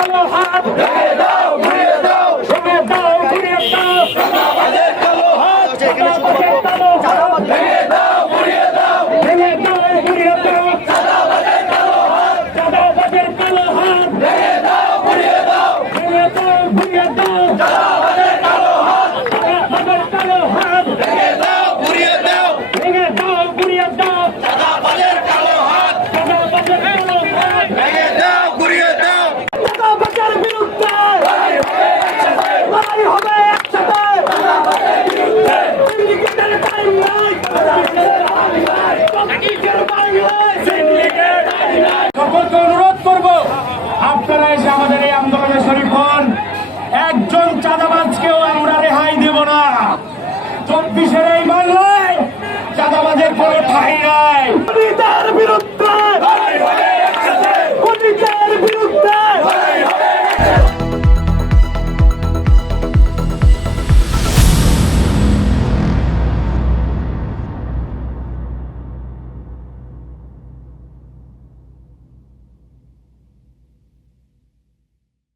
কালো হাত ভেঙে দাও, ঘুরিয়ে দাও, ভেঙে দাও, ঘুরিয়ে দাও, চাঁদাবাজের কালো হাত, চাঁদাবাজের কালো হাত ভেঙে দাও, ঘুরিয়ে দাও, ভেঙে দাও, ঘুরিয়ে দাও, চাঁদাবাজের কালো হাত, চাঁদাবাজের কালো হাত ভেঙে দাও, ঘুরিয়ে দাও, ভেঙে দাও, ঘুরিয়ে দাও, চাঁদাবাজের কালো হাত, চাঁদাবাজের কালো হাত ভেঙে দাও, ঘুরিয়ে দাও, ভেঙে দাও, ঘুরিয়ে দাও, চাঁদাবাজের কালো হাত, চাঁদাবাজের কালো হাত ভেঙে দাও, ঘুরিয়ে দাও, চাঁদাবাজের বিরুদ্ধে লড়াই হবে একসাথে, চাঁদাবাজের বিরুদ্ধে সিন্ডিকেটের টাইম নাই, সকলকে অনুরোধ করব আপনারা এসে আমাদের এই আন্দোলনে শরীক হন। একজন চাঁদাবাজকেও আমরা রেহাই দেব না। 24-এর এই বাংলায় চাঁদাবাজের কোনো ঠাঁই নাই।